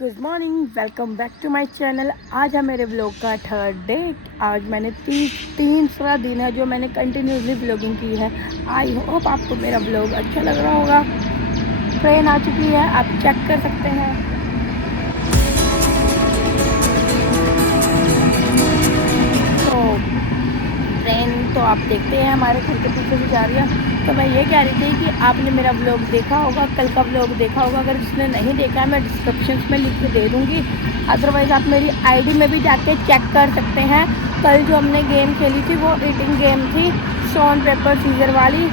Good morning, welcome back to my channel. आज है मेरे व्लॉग का थर्ड डे। आज मैंने तीसरा दिन है जो मैंने कंटिन्यूसली व्लॉगिंग की है। आई होप आपको मेरा व्लॉग अच्छा लग रहा होगा। ट्रेन आ चुकी है, आप चेक कर सकते हैं। तो ट्रेन तो आप देखते हैं हमारे घर के पीछे से जा रही है। तो मैं ये कह रही थी कि आपने मेरा व्लॉग देखा होगा, कल का व्लॉग देखा होगा। अगर जिसने नहीं देखा है मैं डिस्क्रिप्शन में लिख के दे दूँगी, अदरवाइज़ आप मेरी आईडी में भी जाके चेक कर सकते हैं। कल जो हमने गेम खेली थी वो ईटिंग गेम थी, स्टोन पेपर सीजर वाली।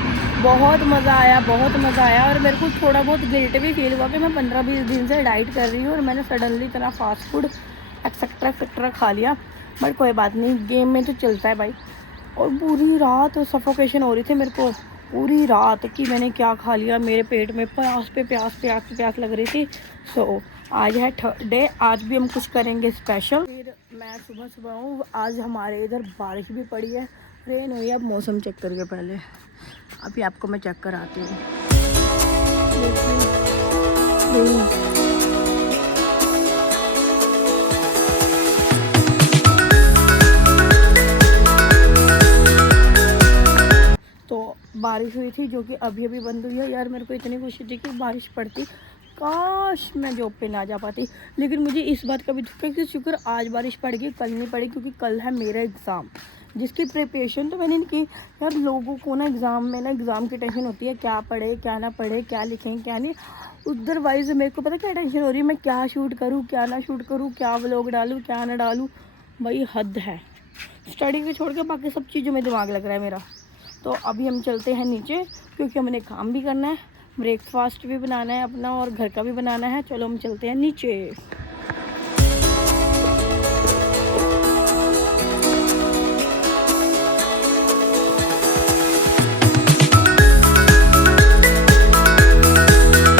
बहुत मज़ा आया, बहुत मज़ा आया। और मेरे को थोड़ा बहुत गिल्ट भी फील हुआ कि मैं 15-20 दिन से डाइट कर रही हूँ और मैंने सडनली इतना फास्ट फूड एक्सेट्रा खा लिया। बट कोई बात नहीं, गेम में तो चलता है भाई। और पूरी रात सफोकेशन हो रही थी मेरे को, पूरी रात कि मैंने क्या खा लिया। मेरे पेट में प्यास लग रही थी। सो आज है थर्ड डे, आज भी हम कुछ करेंगे स्पेशल। फिर मैं सुबह हूँ, आज हमारे इधर बारिश भी पड़ी है, रेन हुई है। अब मौसम चेक करिए पहले, अभी आपको मैं चेक कराती हूँ। बारिश हुई थी जो कि अभी बंद हुई है। यार मेरे को इतनी खुशी थी कि बारिश पड़ती, काश मैं जॉब पे ना जा पाती। लेकिन मुझे इस बात का भी दुख है कि शुक्र आज बारिश पड़ गई, कल नहीं पड़ी, क्योंकि कल है मेरा एग्ज़ाम जिसकी प्रिपरेशन तो मैंने नहीं की। यार लोगों को ना एग्ज़ाम में एग्ज़ाम की टेंशन होती है, क्या पढ़े क्या ना पढ़े, क्या लिखें क्या नहीं। अदरवाइज़ मेरे को पता क्या टेंशन हो रही है, मैं क्या शूट करूँ क्या ना शूट करूँ, क्या व्लॉग डालूँ क्या ना डालूँ। भाई हद है, स्टडी को छोड़ के बाकी सब चीज़ों में दिमाग लग रहा है मेरा। तो अभी हम चलते हैं नीचे, क्योंकि हमने काम भी करना है, ब्रेकफास्ट भी बनाना है अपना और घर का भी बनाना है। चलो हम चलते हैं नीचे।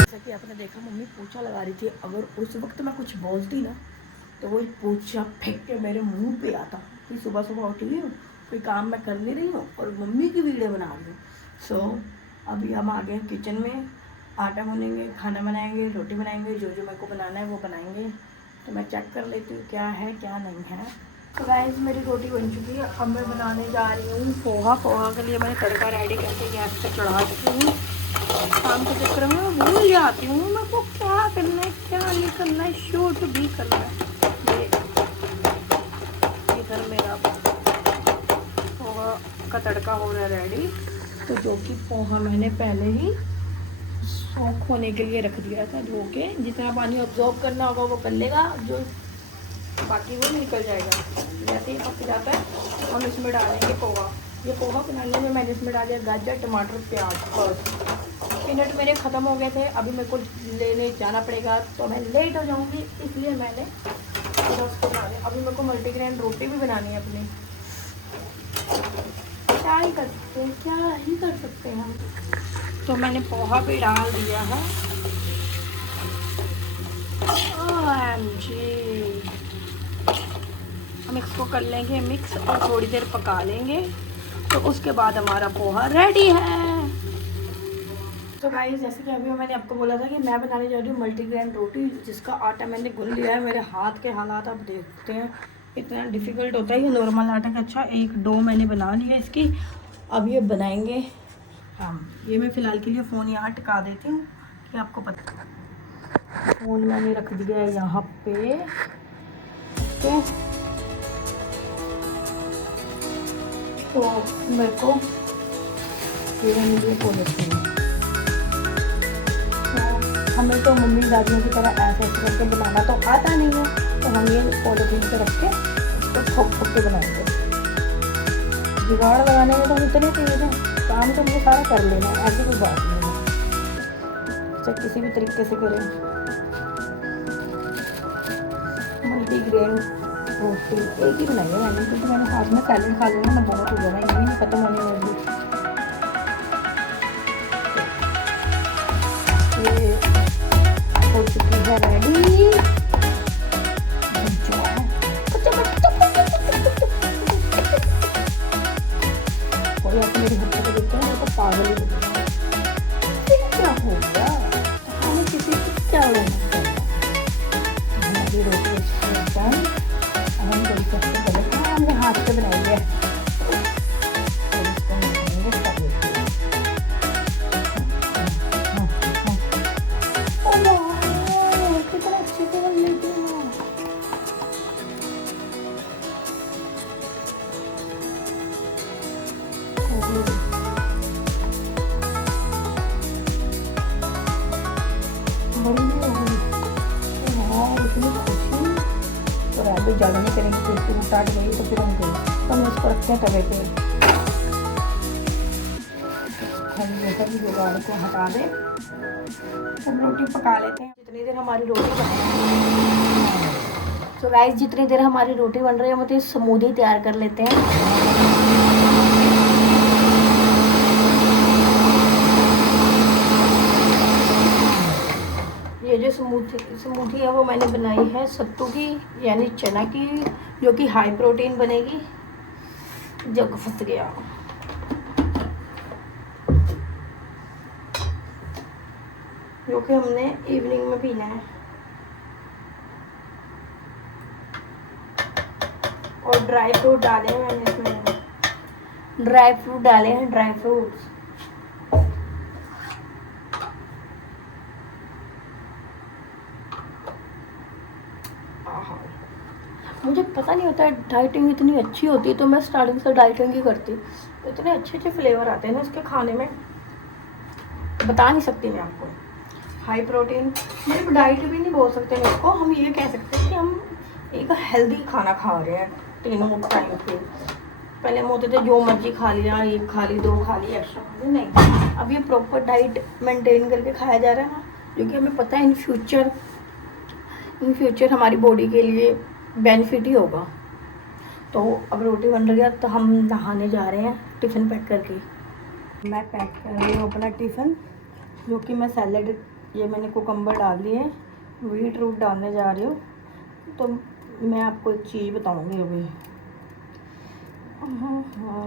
जैसा कि आपने देखा मम्मी पोछा लगा रही थी, अगर उस वक्त मैं कुछ बोलती ना तो वही पोछा फेंक के मेरे मुंह पे आता कि सुबह उठी हूँ, कोई काम मैं कर नहीं रही हूँ और मम्मी की वीडियो बना रही हूँ। सो अभी हम आ गए किचन में, आटा गूँधेंगे, खाना बनाएंगे, रोटी बनाएंगे, जो मेरे को बनाना है वो बनाएंगे। तो मैं चेक कर लेती हूँ क्या है क्या नहीं है। तो गाइस मेरी रोटी बन चुकी है, अब मैं बनाने जा रही हूँ पोहा के लिए मैंने तड़का रेडी करके गैस पे चढ़ा चुकी हूँ। काम के चक्कर में मैं भूल जाती हूँ मेरे को क्या करना है क्या नहीं करना है, शूट भी करना है। इधर मेरा पोहा का तड़का हो रहा है रेडी। तो जो कि पोहा मैंने पहले ही सोख होने के लिए रख दिया था, धो के। जितना पानी ऑब्जॉर्व करना होगा वो कर लेगा, जो बाकी वो निकल जाएगा। जैसे ही पक जाता है हम इसमें डालेंगे पोहा। ये पोहा बनाने में मैंने इसमें डाले गाजर टमाटर प्याज। बस मिनट मेरे ख़त्म हो गए थे, अभी मेरे को लेने जाना पड़ेगा तो मैं लेट हो जाऊँगी, इसलिए मैंने उसको बना लिया। अभी मेरे को मल्टीग्रेन रोटी भी बनानी है अपनी। क्या ही कर सकते हैं हम। तो मैंने पोहा भी डाल दिया है। OMG, हम इसको कर लेंगे मिक्स और थोड़ी देर पका लेंगे, तो उसके बाद हमारा पोहा रेडी है। तो गाइस जैसे कि अभी मैंने आपको बोला था कि मैं बनाने जा रही हूँ मल्टीग्रेन रोटी, जिसका आटा मैंने गूंथ लिया है। मेरे हाथ के हालात आप देखते हैं, इतना डिफ़िकल्ट होता है ये नॉर्मल आटा का। अच्छा एक डो मैंने बना लिया इसकी, अब ये बनाएंगे हम। ये मैं फ़िलहाल के लिए फ़ोन यहाँ टिका देती हूँ कि आपको पता। फ़ोन मैंने रख दिया है यहाँ पे, ओके। तो मेरे को ये पॉलिथीन, तो हमें तो मम्मी दादियों की तरह ऐसे करके बनाना तो आता नहीं है, तो हम ये पॉलिथीन पे रख के इसको ठोक के बनाएंगे। जुगाड़ लगाने में तो इतने तेज हैं, काम तो मुझे सारा कर लेना है, ऐसी कोई बात नहीं है। चाहे किसी भी तरीके से करें। मल्टीग्रेन रोटी एक ही बनाई है मैंने, क्योंकि मैंने साथ में सैलेड खा लिया, मैं बहुत हो गया, ये नहीं ख़त्म होने वाली। ये हो चुकी है रेडी। और यहाँ मेरी बच्चे को देखते हैं, मेरे को पागल ही लगता है। क्या हो गया, हमें किसी को क्या लेना। हमारी रोटी डन। अब हम थोड़ी सी पहले हमने हाथ से बनाई है, और इसको निकालेंगे तवे पे। कितना अच्छे से बन लेती हूँ। तो ज़्यादा नहीं करेंगे, फिर टूट टाट गई तो फिर हम गए, तो हम इसको रखते हैं तवे पे। हम जैसा भी जुगाड़ को हटा दें, हम रोटी पका लेते हैं। जितनी देर हमारी रोटी बने, तो गाइस जितनी देर हमारी रोटी बन रही है, मतलब स्मूदी तैयार कर लेते हैं। ये जो स्मूथी है वो मैंने बनाई है सत्तू की, यानी चना की, जो कि हाई प्रोटीन बनेगी। जग फंस गया। जो कि हमने इवनिंग में पीना है। और ड्राई फ्रूट डाले हैं मैंने इसमें, ड्राई फ्रूट डाले हैं, ड्राई फ्रूट्स। मुझे पता नहीं होता है डाइटिंग इतनी अच्छी होती है, तो मैं स्टार्टिंग से डाइटिंग ही करती। इतने अच्छे अच्छे फ्लेवर आते हैं ना इसके खाने में, बता नहीं सकती मैं आपको। हाई प्रोटीन मतलब डाइट भी नहीं बोल सकते मैं इसको, हम ये कह सकते हैं कि हम एक हेल्दी खाना खा रहे हैं तीनों टाइम पे। पहले हम होते थे जो मर्जी खा लिया, एक खा ली, दो खा ली, एक्स्ट्रा खा ली, नहीं। अब ये प्रॉपर डाइट मेंटेन करके खाया जा रहा है ना, जो कि हमें पता है इन फ्यूचर हमारी बॉडी के लिए बेनिफिट ही होगा। तो अब रोटी बन रही है, तो हम नहाने जा रहे हैं टिफ़िन पैक करके। मैं पैक कर रही हूँ अपना टिफ़िन, जो कि मैं सैलड, ये मैंने कुकम्बर डाल दिए, बीट रूट डालने जा रही हूँ। तो मैं आपको एक चीज़ बताऊँगी अभी।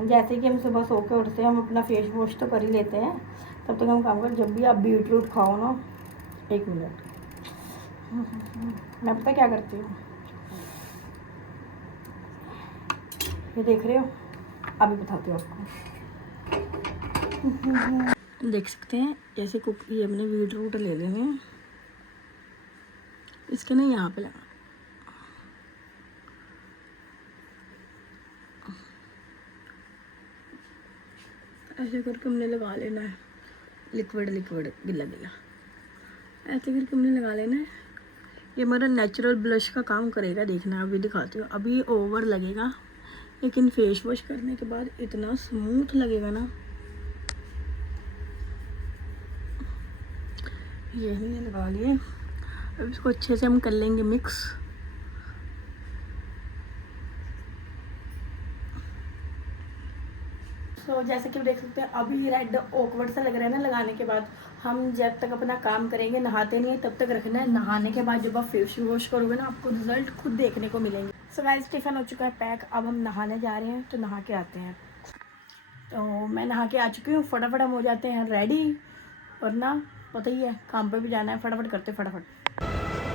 जैसे कि हम सुबह सो के उठते हैं, हम अपना फेस वॉश तो कर ही लेते हैं, तब तक हम काम कर। जब भी आप बीट रूट खाओ ना, 1 मिनट, मैं पता क्या करती हूँ, ये देख रहे हो, अभी बताती हूँ आपको। देख सकते हैं जैसे ये हमने बीट रूट ले लेने हैं, इसके ना यहाँ पे लगा, ऐसे करके हमने लगा लेना है। लिक्विड गिला ऐसे करके हमने लगा लेना है। ये हमारा नेचुरल ब्लश का काम करेगा, देखना अभी दिखाती हूँ। अभी ओवर लगेगा, लेकिन फेस वॉश करने के बाद इतना स्मूथ लगेगा ना। ये हमने लगा लिए, अब इसको अच्छे से हम कर लेंगे मिक्स। तो जैसे कि देख सकते हैं अभी रेड ऑकवर्ड सा लग रहा है ना लगाने के बाद। हम जब तक अपना काम करेंगे, नहाते नहीं तब तक रखना है। नहाने के बाद जब आप फेस वॉश करोगे ना, आपको रिजल्ट खुद देखने को मिलेंगे। सो गाइस टिफ़िन हो चुका है पैक, अब हम नहाने जा रहे हैं, तो नहा के आते हैं। तो मैं नहा के आ चुकी हूँ, फटाफट हम हो जाते हैं रेडी, वरना पता ही है काम पे भी जाना है, फटाफट करते फटाफट।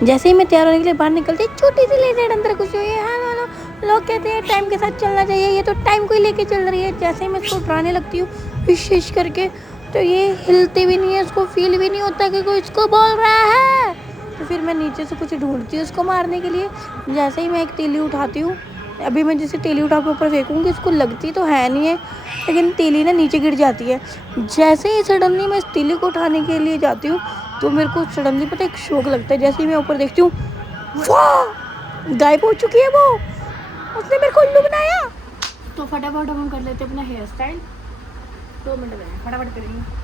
जैसे ही मैं तैयार होने के लिए बाहर निकलती, छोटी सी लेजेंड अंदर घुसी हुई है। हाँ वालों, लोग कहते हैं टाइम के साथ चलना चाहिए, ये तो टाइम को ही लेके चल रही है। जैसे ही मैं इसको उठाने लगती हूँ विशेष करके, तो ये हिलती भी नहीं है, इसको फील भी नहीं होता कि कोई इसको बोल रहा है। तो फिर मैं नीचे से कुछ ढूंढती हूँ इसको मारने के लिए। जैसे ही मैं एक तीली उठाती हूँ, अभी मैं जैसे तीली उठा के ऊपर फेंकूँगी, इसको लगती तो है नहीं है, लेकिन तीली ना नीचे गिर जाती है। जैसे ही सडनली मैं इस तीली को उठाने के लिए जाती हूँ, तो मेरे को सडनली पता है एक शौक लगता है। जैसे ही मैं ऊपर देखती हूँ, वाह, गायब हो चुकी है वो, उसने मेरे को उल्लू बनाया। तो फटाफट हम कर लेते हैं अपना हेयर स्टाइल। 2 मिनट में फटाफट करेंगे।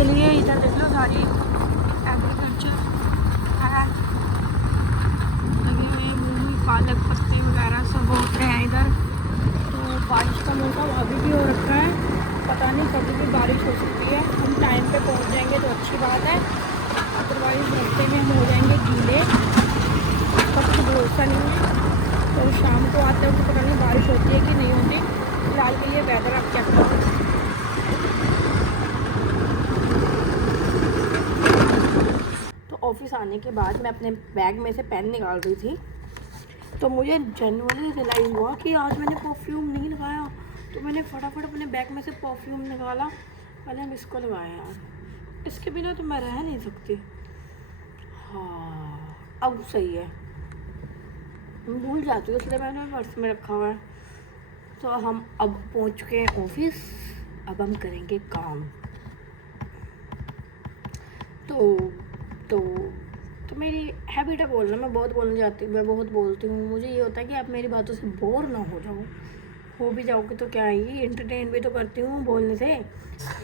के लिए इधर देख लो सारी एग्रीकल्चर है लगे हुए, मूली पालक पत्ते वगैरह सब होते हैं इधर। तो बारिश का मौसम अभी भी हो रखा है, पता नहीं कभी भी बारिश हो सकती है। हम टाइम पे पहुंच जाएंगे तो अच्छी बात है, अदरवाइज रास्ते में हम हो जाएंगे गीले, उसका कुछ भरोसा नहीं है। तो शाम को आते हैं तो पता नहीं बारिश होती है कि नहीं होती। फिलहाल के लिए वेदर आप चेक करो। तो ऑफिस आने के बाद मैं अपने बैग में से पेन निकाल रही थी, तो मुझे जनरली रियलाइज़ हुआ कि आज मैंने परफ्यूम नहीं लगाया। तो मैंने फटाफट अपने बैग में से परफ्यूम निकाला, पहले हम इसको लगाया यार, इसके बिना तो मैं रह नहीं सकती। हाँ अब सही है, भूल जाती हूँ इसलिए मैंने पर्स में रखा हुआ है। तो हम अब पहुँच चुके हैं ऑफिस, अब हम करेंगे काम। तो मेरी हैबिट है बोलना, मैं बहुत बोलने जाती हूँ, मैं बहुत बोलती हूँ। मुझे ये होता है कि आप मेरी बातों से बोर ना हो जाओ, हो भी जाओगे तो क्या है, एंटरटेन भी तो करती हूँ बोलने से।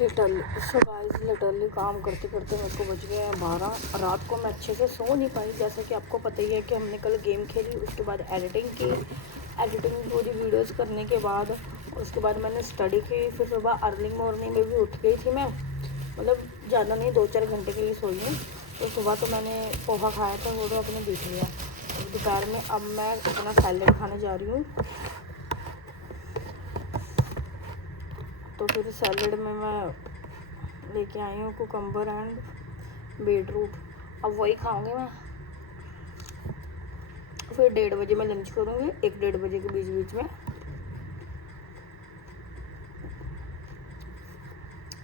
लिटरली काम करते करते मेरे को बज गए हैं 12। रात को मैं अच्छे से सो नहीं पाई, जैसा कि आपको पता ही है कि हमने कल गेम खेली, उसके बाद एडिटिंग की, एडिटिंग पूरी वीडियोस करने के बाद उसके बाद मैंने स्टडी की। फिर सुबह अर्ली मॉर्निंग में भी उठ गई थी मैं, मतलब ज़्यादा नहीं 2-4 घंटे के लिए सोई हूँ। तो सुबह तो मैंने पोहा खाया था, वो तो अपने देख लिया। दोपहर में अब मैं अपना सैलेड खाने जा रही हूँ। तो फिर सैलेड में मैं लेके आई हूँ कुकम्बर एंड बीटरूट, अब वही खाऊंगी मैं। फिर 1:30 बजे मैं लंच करूँगी, 1-1:30 बजे के बीच बीच में।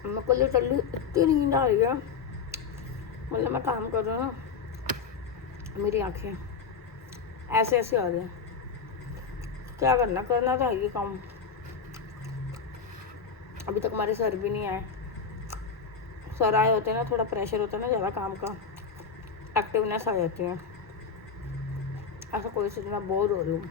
मेरे को लिटरली इतनी नींद आ रही है, मतलब मैं काम कर रही हूँ, मेरी आँखें ऐसे ऐसे आ रही हैं। क्या करना तो है ये काम। अभी तक हमारे सर भी नहीं आए। सर आए होते हैं ना, थोड़ा प्रेशर होता है ना ज़्यादा काम का, एक्टिवनेस आ जाती है। ऐसा कोई चीज़, मैं बोर हो रही हूँ।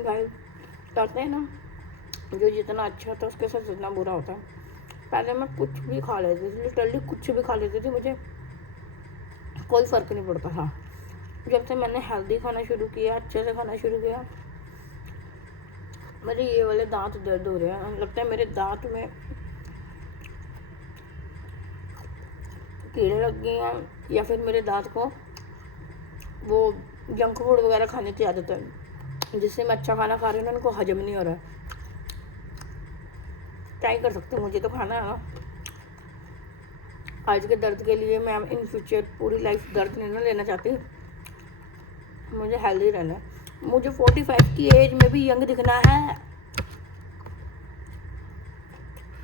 गाइस कहते हैं ना, जो जितना अच्छा होता है उसके साथ जितना बुरा होता है। पहले मैं कुछ भी खा लेती थी, लिटरली कुछ भी खा लेती थी, मुझे कोई फ़र्क नहीं पड़ता था। जब से मैंने हेल्दी खाना शुरू किया, अच्छे से खाना शुरू किया, मेरे ये वाले दांत दर्द हो रहे हैं। लगता है मेरे दांत में कीड़े लग गए हैं, या फिर मेरे दांत को वो जंक फूड वगैरह खाने की आदत है, जिससे मैं अच्छा खाना खा रही हूँ, उनको हजम नहीं हो रहा है। क्या ही कर सकते हैं, मुझे तो खाना है ना। आज के दर्द के लिए मैं इन फ्यूचर पूरी लाइफ दर्द नहीं ना लेना चाहती, मुझे हेल्दी रहना है। मुझे 45 की एज में भी यंग दिखना है।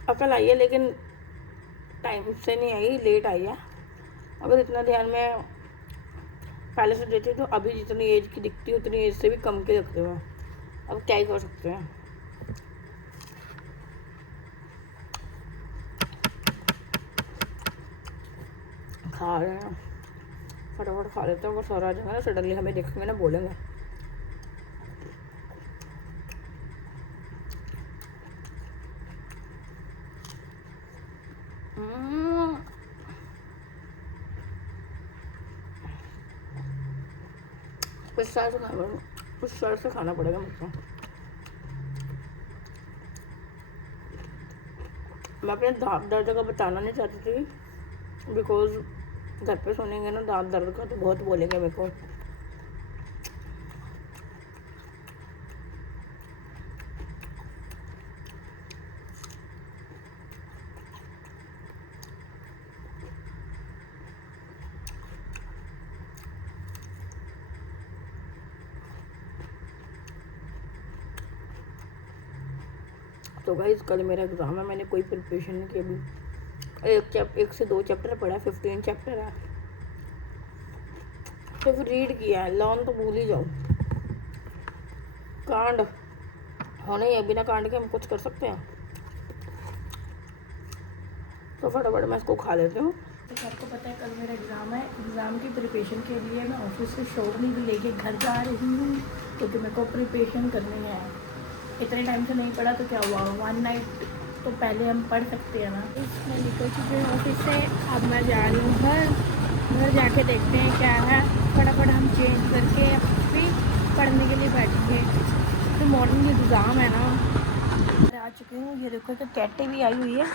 अकल आई है लेकिन टाइम से नहीं आई, लेट आई है। अगर इतना ध्यान मैं पहले से देती तो अभी जितनी एज की दिखती है उतनी एज से भी कम के रखते हुए। अब क्या ही कर सकते हैं। खा रहे हैं, फटाफट खा लेते हैं, अगर सर आ जाएगा ना सडनली हमें देखेंगे ना बोलेंगे। कुछ साल से खाना पड़ेगा मुझको। मैं अपने दांत दर्द का बताना नहीं चाहती थी, बिकॉज घर पे सुनेंगे ना दांत दर्द का तो बहुत बोलेंगे मेरे को। तो गाइस कल मेरा एग्ज़ाम है, मैंने कोई प्रिपरेशन नहीं की अभी। 1 से 2 चैप्टर पढ़ा है, 15 चैप्टर है, सिर्फ रीड किया है, लर्न तो भूल ही जाओ। कांड होने ही है, बिना कांड के हम कुछ कर सकते हैं। तो फटाफट मैं इसको खा लेती हूँ। तो आपको पता है कल मेरा एग्ज़ाम है। एग्ज़ाम की प्रिपरेशन के लिए मैं ऑफिस से शोभनी भी लेके घर जा रही हूँ, क्योंकि मेरे को प्रिपरेशन करनी है। इतने टाइम से नहीं पढ़ा तो क्या हुआ, 1 नाइट तो पहले हम पढ़ सकते हैं ना। मैं निकल चुकी हूँ ऑफिस से, अब मैं जा रही हूँ घर जाके देखते हैं क्या है। फटाफट हम चेंज करके फिर पढ़ने के लिए बैठेंगे। तो मॉर्निंग एग्ज़ाम है ना। मैं आ चुकी हूँ, ये देखो तो कैटे भी आई हुई है।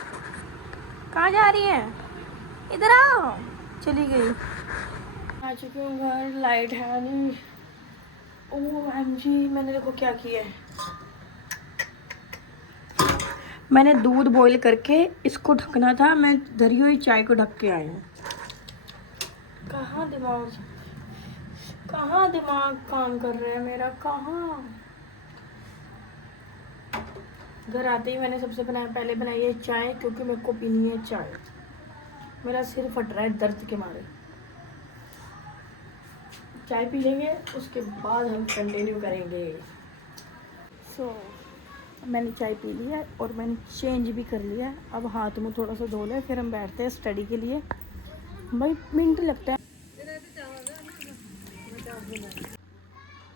कहाँ जा रही है? इधर आओ। चली गई। आ चुकी हूँ घर, लाइट है नहीं। OMG, मैंने देखो क्या किया है। मैंने दूध बॉईल करके इसको ढकना था, मैं धरी हुई चाय को ढक के आई हूँ। कहाँ दिमाग काम कर रहा है मेरा, कहाँ। घर आते ही मैंने सबसे पहले बनाई है चाय, क्योंकि मेरे को पीनी है चाय। मेरा सिर फट रहा है दर्द के मारे। चाय पी लेंगे, उसके बाद हम कंटिन्यू करेंगे। मैंने चाय पी ली है और मैंने चेंज भी कर लिया है। अब हाथ मुँह थोड़ा सा धो लें, फिर हम बैठते हैं स्टडी के लिए। भाई मिनट लगता है।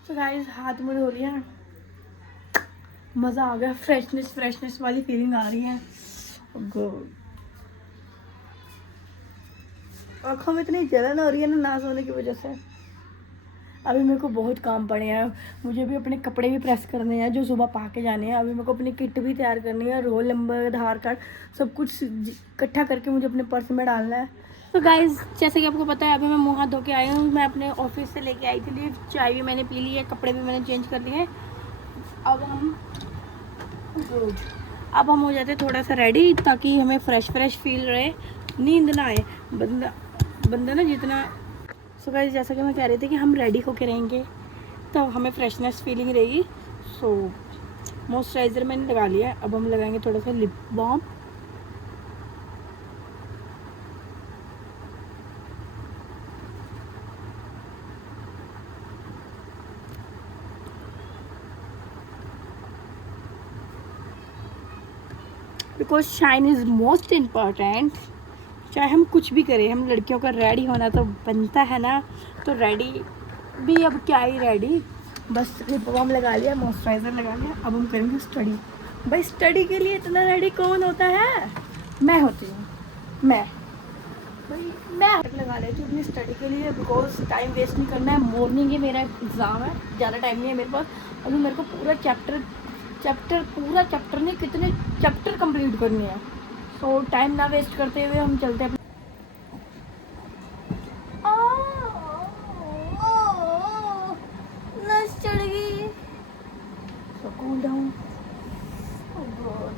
तो गाइस, हाथ मुँह धो लिया, मज़ा आ गया। फ्रेशनेस वाली फीलिंग आ रही है। गुड। आँखों में इतनी जलन हो रही है ना सोने की वजह से। अभी मेरे को बहुत काम पड़े हैं। मुझे भी अपने कपड़े भी प्रेस करने हैं जो सुबह पा के जाने हैं। अभी मेरे को अपनी किट भी तैयार करनी है, रोल नंबर, आधार कार्ड, सब कुछ इकट्ठा करके मुझे अपने पर्स में डालना है। तो गाइज़, जैसे कि आपको पता है, अभी मैं मुँह हाथ धो के आई हूँ। मैं अपने ऑफिस से लेके आई थी, चाय भी मैंने पी ली है, कपड़े भी मैंने चेंज कर लिए हैं। अब हम हो जाते थोड़ा सा रेडी, ताकि हमें फ्रेश फील रहे, नींद ना आए। बंदा ना जितना। सो गाइस, जैसा कि मैं कह रही थी कि हम रेडी होके रहेंगे तो हमें फ्रेशनेस फीलिंग रहेगी। सो मॉइस्चराइज़र मैंने लगा लिया है। अब हम लगाएंगे थोड़ा सा lip balm. Because shine is most important. चाहे हम कुछ भी करें, हम लड़कियों का रेडी होना तो बनता है ना। तो रेडी भी अब क्या ही रेडी, बस लिप बाम लगा लिया, मॉइस्चराइज़र लगा लिया। अब हम करेंगे स्टडी। भाई स्टडी के लिए इतना रेडी कौन होता है? मैं होती हूँ। मैं लगा लेती हूँ अपनी स्टडी के लिए, बिकॉज टाइम वेस्ट नहीं करना है। मॉर्निंग ही मेरा एग्ज़ाम है, ज़्यादा टाइम नहीं है मेरे पास। अभी मेरे को पूरा चैप्टर नहीं, कितने चैप्टर कंप्लीट करने हैं। तो टाइम ना वेस्ट करते हुए हम चलते हैं। नस चढ़ गई। So cool down. Oh God.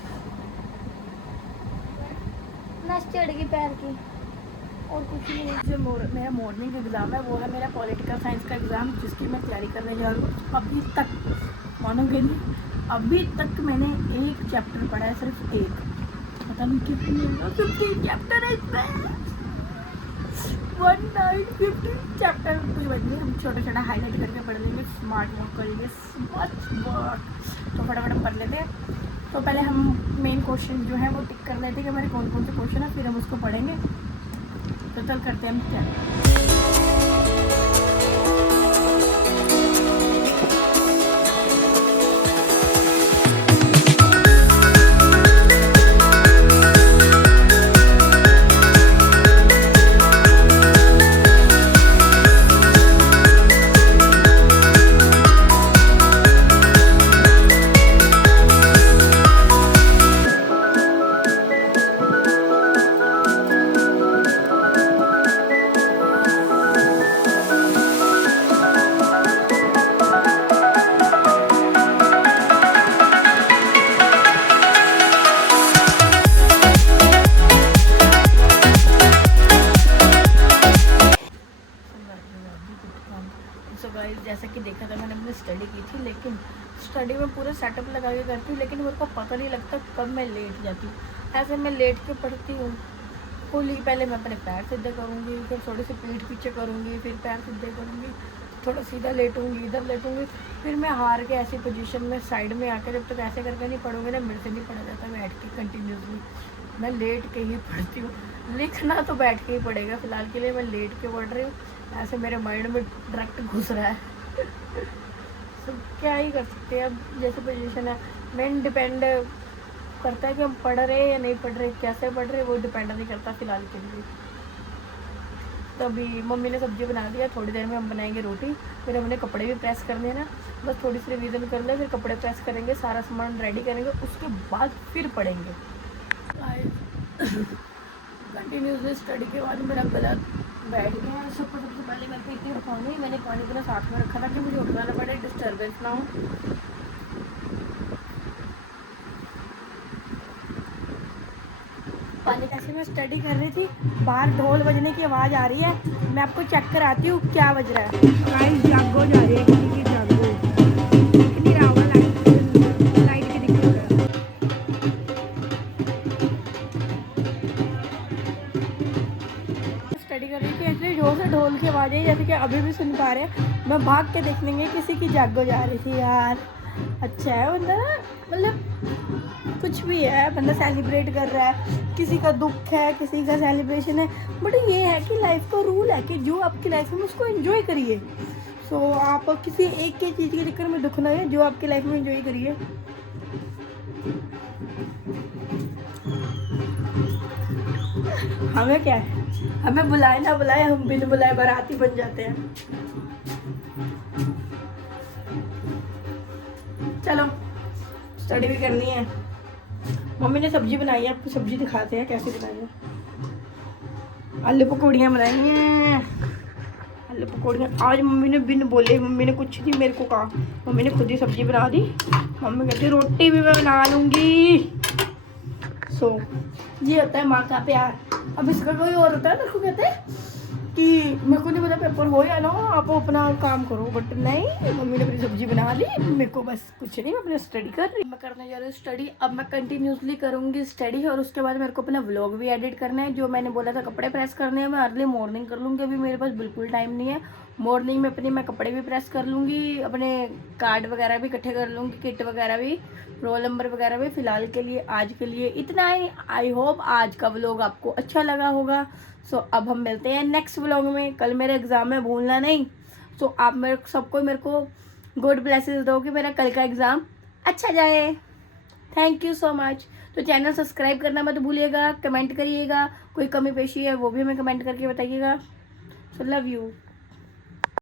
नस चढ़ गई पैर की। और कुछ नहीं। जो मेरा मॉर्निंग एग्ज़ाम है वो है मेरा पॉलिटिकल साइंस का एग्ज़ाम, जिसकी मैं तैयारी करने जा रही हूँ। अभी तक मानोगे नहीं, अभी तक मैंने एक चैप्टर पढ़ा है, सिर्फ एक। पता नहीं कितने 15 चैप्टर है इसमें। 1 नाइट 15 चैप्टर। कुछ बच नहीं, हम छोटा हाईलाइट करके पढ़ लेंगे, स्मार्ट वर्क करेंगे, तो फटाफट पढ़ लेते हैं। तो पहले हम मेन क्वेश्चन जो है वो टिक कर लेते हैं कि हमारे कौन कौन से क्वेश्चन है, फिर हम उसको पढ़ेंगे। तो चल करते हैं हम क्या। सो गाइस, जैसा कि देखा था, मैंने अपनी स्टडी की थी, लेकिन स्टडी में पूरा सेटअप लगा के करती हूँ, लेकिन मेरे को पता नहीं लगता कब मैं लेट जाती हूँ। ऐसे मैं लेट के पढ़ती हूँ। पहले मैं अपने पैर सीधे करूँगी, फिर थोड़ी सी पीठ पीछे करूँगी, फिर पैर सीधे करूँगी, थोड़ा सीधा लेटूंगी, इधर लेटूंगी, फिर मैं हार के ऐसी पोजीशन में साइड में आकर जब तक ऐसे करके नहीं पढ़ूंगी ना, मेरे से नहीं पढ़ा जाता बैठ के कंटिन्यूसली। मैं लेट के ही पढ़ती हूँ, लिखना तो बैठ के ही पड़ेगा। फ़िलहाल के लिए मैं लेट के पढ़ रही हूँ, ऐसे मेरे माइंड में डायरेक्ट घुस रहा है। तो क्या ही कर सकते हैं, अब जैसे पोजीशन है मेन डिपेंड करता है कि हम पढ़ रहे हैं या नहीं पढ़ रहे, कैसे पढ़ रहे, वो डिपेंड नहीं करता फ़िलहाल के लिए। तो अभी मम्मी ने सब्जी बना दिया, थोड़ी देर में हम बनाएंगे रोटी, फिर हमने कपड़े भी प्रेस करने हैं ना, बस थोड़ी सी रिवीजन कर ले, फिर कपड़े प्रेस करेंगे, सारा सामान रेडी करेंगे, उसके बाद फिर पढ़ेंगे। कंटिन्यूसली स्टडी के बाद मेरा गला बैठ गया है। सबसे पहले मैं पीती हूँ पानी। मैंने पानी पूरा साथ में रखा था कि मुझे उठना ना पड़े, डिस्टर्बेंस ना हो। पानी कैसे मैं स्टडी कर रही थी, बाहर ढोल बजने की आवाज़ आ रही है, मैं आपको चेक कराती हूँ क्या बज रहा है। गाइस जागो जा रही है, किसी की जागो, कितनी रावण लाइट की दिक्कत है। स्टडी कर रही थी, इसलिए जोर से ढोल की आवाज़ आई, जैसे कि अभी भी सुन पा रहे हैं। मैं भाग के देख लेंगे, किसी की जागो जा रही थी यार। अच्छा है बंदा ना, मतलब कुछ भी है, बंदा सेलिब्रेट कर रहा है, किसी का दुख है, किसी का सेलिब्रेशन है, बट ये है कि लाइफ का रूल है कि जो आपकी लाइफ में उसको एंजॉय करिए। सो आप किसी एक के चीज़ के चक्कर में दुख ना है, जो आपकी लाइफ में एंजॉय करिए। हमें क्या है, हमें बुलाए ना बुलाए, हम बिन बुलाए बाराती बन जाते हैं। चलो स्टडी भी करनी है। मम्मी ने सब्जी बनाई है, आपको सब्जी दिखाते हैं कैसे बनाई है। आलू पकौड़ियाँ बनाई हैं, आलू पकौड़ियाँ आज मम्मी ने बिन बोले, मम्मी ने कुछ नहीं मेरे को कहा, मम्मी ने खुद ही सब्जी बना दी। मम्मी कहती रोटी भी मैं बना लूँगी। सो ये होता है माँ का प्यार। अब इसका कोई और होता है, मेरे को कहते हैं कि मेरे को नहीं पता पेपर हो या ना हो, आप अपना काम करो, बट नहीं, मम्मी ने अपनी सब्जी बना ली, मेरे को बस कुछ नहीं, मैं अपना स्टडी कर रही, मैं करने जा रही हूँ स्टडी। अब मैं कंटिन्यूसली करूँगी स्टडी, और उसके बाद मेरे को अपना व्लॉग भी एडिट करना है। जो मैंने बोला था कपड़े प्रेस करने हैं, मैं अर्ली मॉर्निंग कर लूँगी, अभी मेरे पास बिल्कुल टाइम नहीं है। मॉर्निंग में अपनी मैं कपड़े भी प्रेस कर लूँगी, अपने कार्ड वगैरह भी इकट्ठे कर लूँगी, किट वगैरह भी, रोल नंबर वगैरह भी। फ़िलहाल के लिए आज के लिए इतना ही। आई होप आज का व्लॉग आपको अच्छा लगा होगा। सो अब हम मिलते हैं नेक्स्ट व्लॉग में। कल मेरा एग्ज़ाम है, भूलना नहीं। सो आप मेरे को गुड ब्लेसेस दो कि मेरा कल का एग्ज़ाम अच्छा जाए। Thank you so much. तो चैनल सब्सक्राइब करना मत भूलिएगा, कमेंट करिएगा, कोई कमी पेशी है वो भी हमें कमेंट करके बताइएगा। So love you.